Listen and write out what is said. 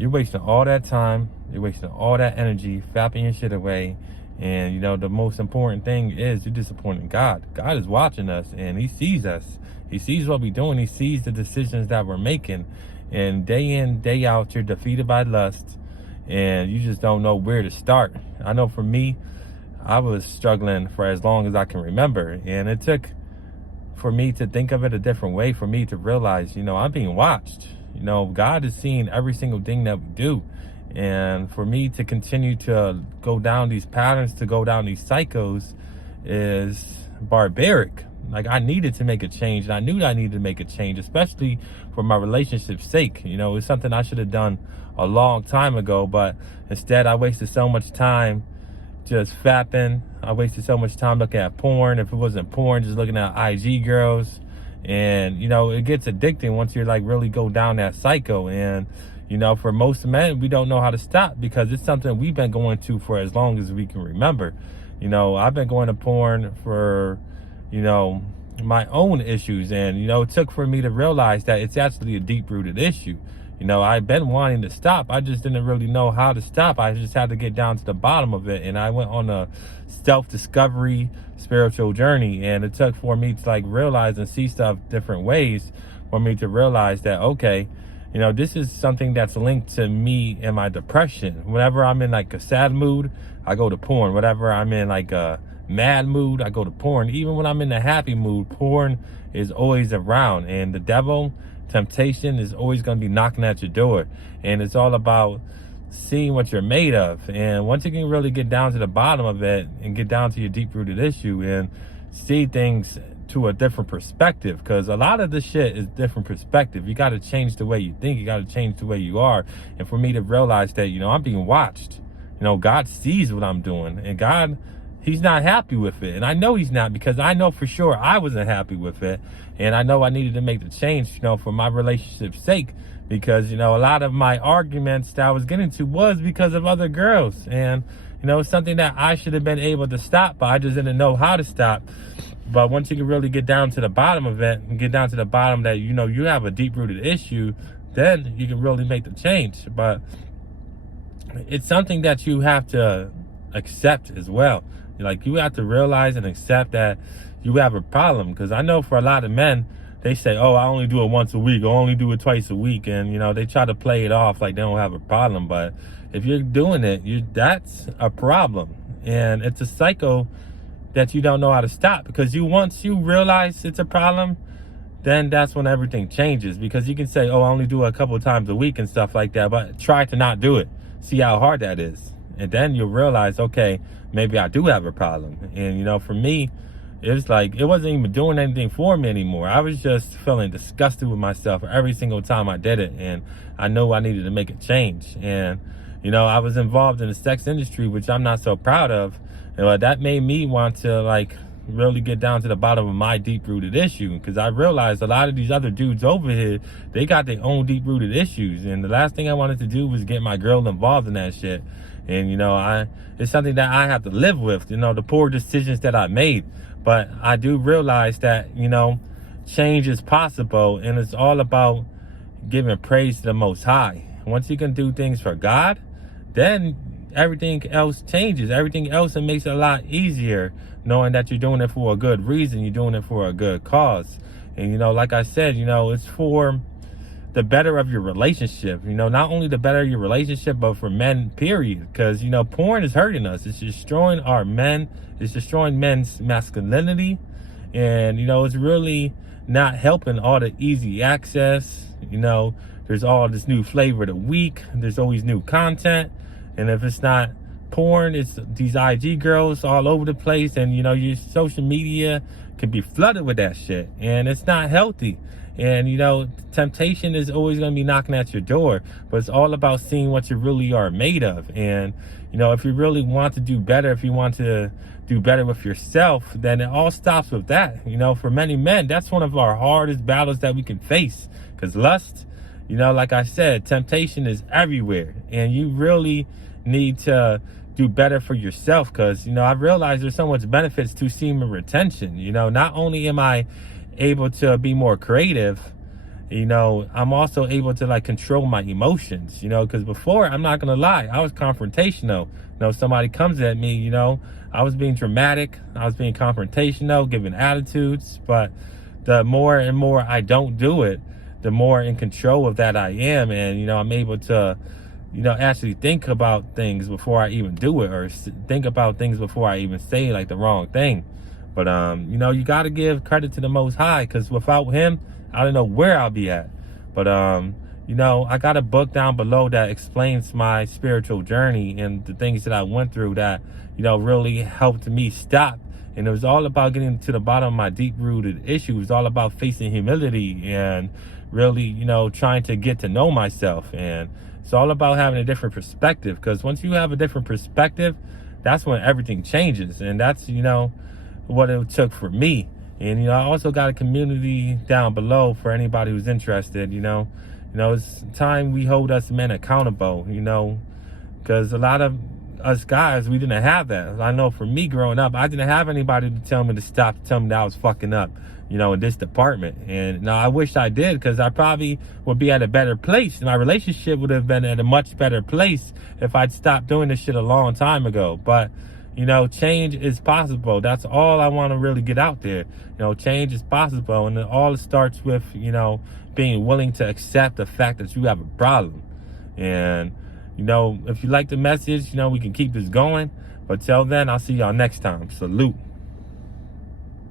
You're wasting all that time. You're wasting all that energy, fapping your shit away. And, you know, the most important thing is you're disappointing God. God is watching us, and he sees us. He sees what we're doing. He sees the decisions that we're making. And day in, day out, you're defeated by lust, and you just don't know where to start. I know for me, I was struggling for as long as I can remember. And it took for me to think of it a different way, for me to realize, you know, I'm being watched. You know, God is seeing every single thing that we do. And for me to continue to go down these patterns, to go down these cycles is barbaric. Like, I needed to make a change, and I knew that I needed to make a change, especially for my relationship's sake. You know, it's something I should have done a long time ago, but instead I wasted so much time just fapping. I wasted so much time looking at porn. If it wasn't porn, just looking at IG girls. And, you know, it gets addicting once you're like really go down that cycle. And, you know, for most men, we don't know how to stop because it's something we've been going to for as long as we can remember. You know, I've been going to porn for, you know, my own issues. And, you know, it took for me to realize that it's actually a deep-rooted issue. You know, I've been wanting to stop. I just didn't really know how to stop. I just had to get down to the bottom of it. And I went on a self-discovery spiritual journey. And it took for me to like realize and see stuff different ways for me to realize that, okay, you know, this is something that's linked to me and my depression. Whenever I'm in like a sad mood, I go to porn. Whenever I'm in like a mad mood, I go to porn. Even when I'm in a happy mood, porn is always around. And the devil, temptation, is always going to be knocking at your door. And it's all about seeing what you're made of. And once you can really get down to the bottom of it and get down to your deep-rooted issue and see things to a different perspective, because a lot of this shit is different perspective. You got to change the way you think. You got to change the way you are. And for me to realize that, you know, I'm being watched. You know, God sees what I'm doing, and God, he's not happy with it. And I know he's not, because I know for sure I wasn't happy with it. And I know I needed to make the change, you know, for my relationship's sake. Because, you know, a lot of my arguments that I was getting to was because of other girls. And, you know, it's something that I should have been able to stop, but I just didn't know how to stop. But once you can really get down to the bottom of it and get down to the bottom that, you know, you have a deep-rooted issue, then you can really make the change. But it's something that you have to accept as well. Like, you have to realize and accept that you have a problem. Because I know for a lot of men, they say, oh, I only do it once a week, or only do it twice a week. And, you know, they try to play it off like they don't have a problem. But if you're doing it, that's a problem. And it's a cycle that you don't know how to stop. Because once you realize it's a problem, then that's when everything changes. Because you can say, oh, I only do it a couple of times a week and stuff like that. But try to not do it. See how hard that is. And then you'll realize, okay, maybe I do have a problem. And, you know, for me, it was like, it wasn't even doing anything for me anymore. I was just feeling disgusted with myself every single time I did it. And I know I needed to make a change. And, you know, I was involved in the sex industry, which I'm not so proud of. And that made me want to, like, really get down to the bottom of my deep-rooted issue. Because I realized a lot of these other dudes over here, they got their own deep-rooted issues. And the last thing I wanted to do was get my girl involved in that shit. And, you know, it's something that I have to live with, you know, the poor decisions that I made. But I do realize that, you know, change is possible, and it's all about giving praise to the Most High. Once you can do things for God, then everything else changes. Everything else, it makes it a lot easier, knowing that you're doing it for a good reason. You're doing it for a good cause. And, you know, like I said, you know, it's for the better of your relationship. You know, not only the better of your relationship, but for men, period. Because, you know, porn is hurting us. It's destroying our men. It's destroying men's masculinity. And, you know, it's really not helping all the easy access. You know, there's all this new flavor of the week. There's always new content. And if it's not porn, it's these IG girls all over the place. And, you know, your social media can be flooded with that shit. And it's not healthy. And, you know, temptation is always going to be knocking at your door. But it's all about seeing what you really are made of. And, you know, if you really want to do better, if you want to do better with yourself, then it all stops with that. You know, for many men, that's one of our hardest battles that we can face. Because lust, you know, like I said, temptation is everywhere. And you really need to do better for yourself. Because, you know, I realize there's so much benefits to semen retention. You know, not only am I able to be more creative you know, I'm also able to like control my emotions, you know, because before, I'm not gonna lie, I was confrontational. You know, somebody comes at me, you know, I was being dramatic, I was being confrontational, giving attitudes. But the more and more I don't do it, the more in control of that I am. And, you know, I'm able to, you know, actually think about things before I even do it, or think about things before I even say like the wrong thing. But, you know, you got to give credit to the Most High, because without him, I don't know where I'll be at. But, you know, I got a book down below that explains my spiritual journey and the things that I went through that, you know, really helped me stop. And it was all about getting to the bottom of my deep-rooted issues. It was all about facing humility and really, you know, trying to get to know myself. And it's all about having a different perspective, because once you have a different perspective, that's when everything changes. And that's, you know, what it took for me. And, you know, I also got a community down below for anybody who's interested. You know, it's time we hold us men accountable, you know, because a lot of us guys, we didn't have that. I know for me growing up, I didn't have anybody to tell me to stop, to tell me that I was fucking up, you know, in this department. And now I wish I did, because I probably would be at a better place. My relationship would have been at a much better place if I'd stopped doing this shit a long time ago. But, you know, change is possible. That's all I want to really get out there. You know, change is possible. And it all starts with, you know, being willing to accept the fact that you have a problem. And, you know, if you like the message, you know, we can keep this going. But till then, I'll see y'all next time. Salute.